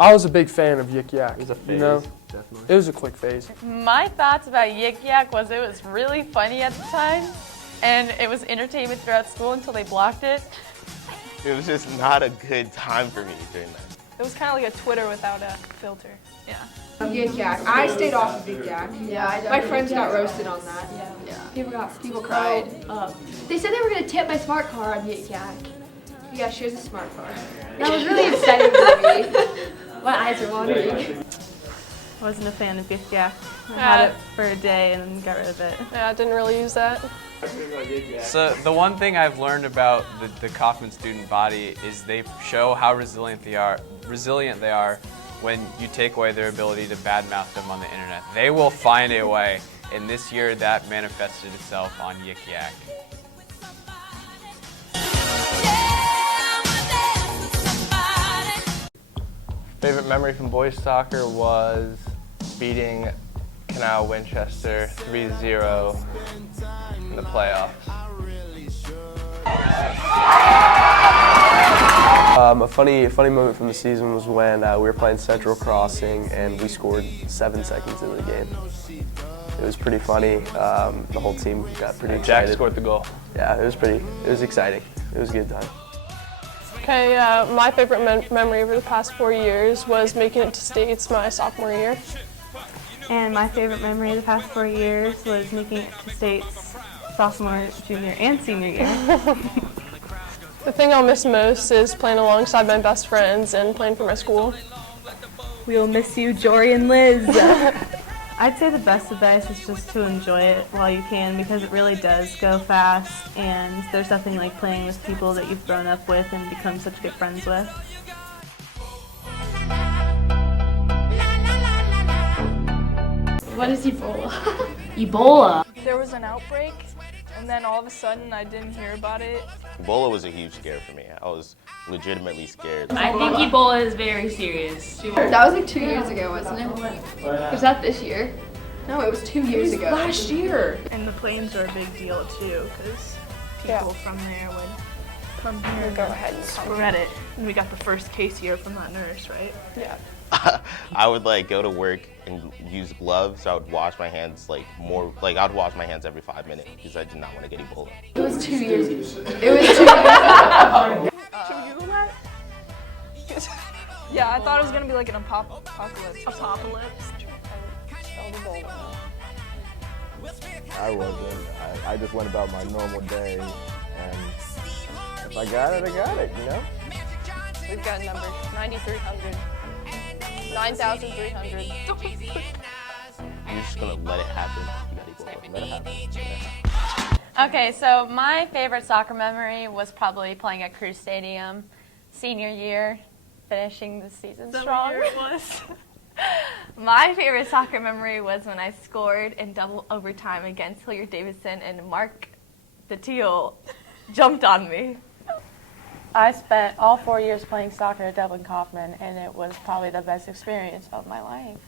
I was a big fan of Yik Yak. It was a phase, you know? definitely. It was a quick phase. My thoughts about Yik Yak was it was really funny at the time, and it was entertainment throughout school until they blocked it. It was just not a good time for me during that. It was kind of like a Twitter without a filter. Yeah. Yik Yak. I stayed off of Yik Yak. Yeah, My friends got roasted on that. Yeah. People cried. They said they were gonna tip my smart car on Yik Yak. Yeah, she has a smart car. That was really exciting for me. My eyes are watering. Wasn't a fan of Yik Yak. I had it for a day and then got rid of it. Yeah, I didn't really use that. So the one thing I've learned about the Coffman student body is they show how resilient they are when you take away their ability to badmouth them on the internet. They will find a way, and this year that manifested itself on Yik Yak. Favorite memory from boys soccer was beating Canal Winchester 3-0 in the playoffs. A funny moment from the season was when we were playing Central Crossing and we scored 7 seconds into the game. It was pretty funny. The whole team got pretty excited. Jack scored the goal. Yeah, it was exciting. It was a good time. Okay, my favorite memory over the past 4 years was making it to states my sophomore year. And my favorite memory of the past 4 years was making it to states sophomore, junior, and senior year. The thing I'll miss most is playing alongside my best friends and playing for my school. We will miss you, Jory and Liz. I'd say the best advice is just to enjoy it while you can, because it really does go fast, and there's nothing like playing with people that you've grown up with and become such good friends with. What is Ebola? Ebola. There was an outbreak, and then all of a sudden I didn't hear about it. Ebola was a huge scare for me. I was legitimately scared. I think Ebola is very serious. That was like 2 years ago, wasn't it? Was that this year? No, it was 2 years ago. Last year. And the planes are a big deal too, because people from there would come here and Go ahead and spread it. And we got the first case here from that nurse, right? Yeah. I would like go to work and use gloves. So I would wash my hands I'd wash my hands every 5 minutes because I did not want to get Ebola. It was 2 years ago. It was 2 years ago. Should we Google that? Yeah, I thought it was gonna be like an apocalypse. Apocalypse. I wasn't. I just went about my normal day, and if I got it, I got it, you know? We've got numbers, 9,300. 9,300. You're just gonna let it happen. You got Ebola. Let it happen. Yeah. Okay, so my favorite soccer memory was probably playing at Crew Stadium senior year, finishing the season strong. It was. My favorite soccer memory was when I scored in double overtime against Hilliard Davidson and Mark the Teal jumped on me. I spent all 4 years playing soccer at Dublin Coffman, and it was probably the best experience of my life.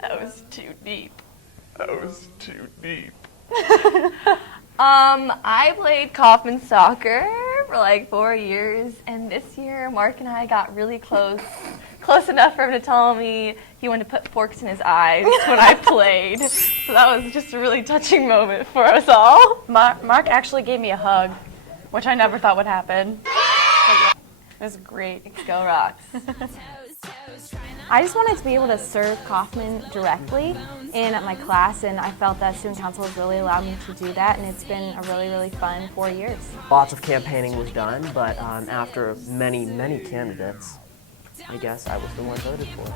That was too deep. I played Coffman soccer for like 4 years, and this year Mark and I got really close enough for him to tell me he wanted to put forks in his eyes when I played. So that was just a really touching moment for us all. Mark actually gave me a hug, which I never thought would happen. It was great. Go Rocks. I just wanted to be able to serve Coffman directly and at my class, and I felt that student council has really allowed me to do that, and it's been a really, really fun 4 years. Lots of campaigning was done, but after many, many candidates, I guess I was the one voted for.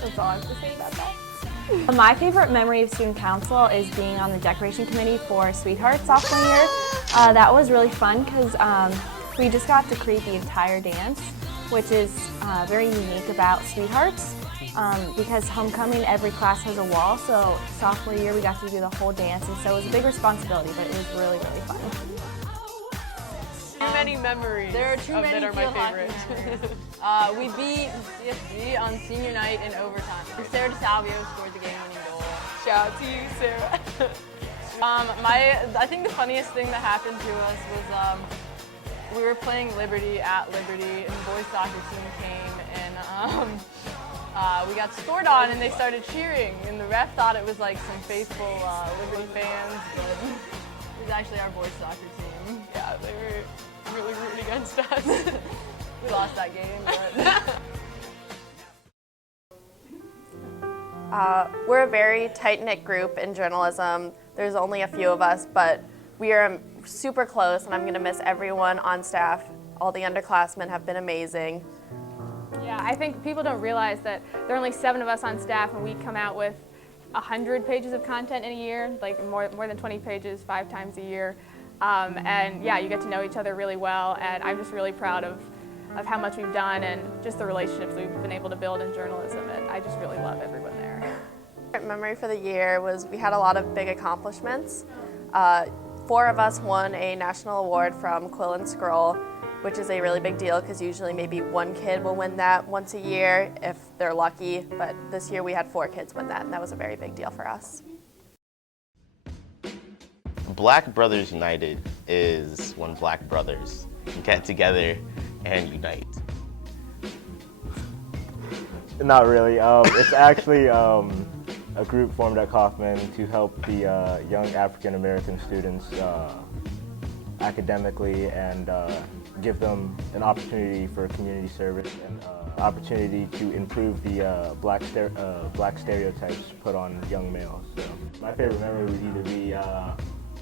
That's all I have to say about that. My favorite memory of student council is being on the decoration committee for Sweetheart sophomore year. That was really fun because we just got to create the entire dance, which is very unique about Sweethearts. Because homecoming, every class has a wall, so sophomore year we got to do the whole dance, and so it was a big responsibility, but it was really, really fun. Too many memories. There are too many that are my field hockey favorite. memories. We beat CSG on senior night in overtime. Sarah DeSalvio scored the game-winning goal. Shout out to you, Sarah. I think the funniest thing that happened to us was we were playing Liberty at Liberty, and the boys soccer team came, and we got scored on, and they started cheering, and the ref thought it was like some faithful Liberty fans, but It was actually our boys soccer team. yeah, they were really rooting against us. We lost that game, but We're a very tight-knit group in journalism. There's only a few of us, but we are super close, and I'm going to miss everyone on staff. All the underclassmen have been amazing. Yeah, I think people don't realize that there are only 7 of us on staff, and we come out with 100 pages of content in a year, like more than 20 pages 5 times a year. And yeah, you get to know each other really well, and I'm just really proud of how much we've done and just the relationships we've been able to build in journalism, and I just really love everyone there. My favorite memory for the year was we had a lot of big accomplishments. 4 of us won a national award from Quill and Scroll, which is a really big deal because usually maybe 1 kid will win that once a year if they're lucky, but this year we had 4 kids win that, and that was a very big deal for us. Black Brothers United is when black brothers get together and unite. Not really. It's actually a group formed at Coffman to help the young African American students academically and give them an opportunity for community service and opportunity to improve the black stereotypes put on young males. So my favorite memory would either be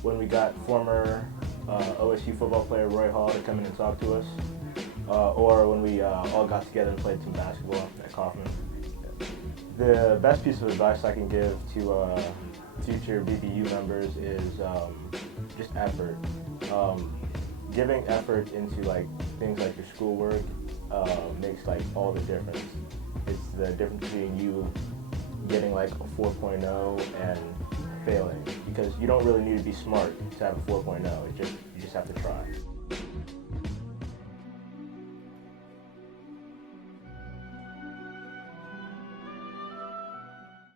when we got former OSU football player Roy Hall to come in and talk to us, or when we all got together and played some basketball at Coffman. The best piece of advice I can give to future BBU members is just effort. Giving effort into like things like your schoolwork makes like all the difference. It's the difference between you getting like a 4.0 and failing, because you don't really need to be smart to have a 4.0. You just have to try.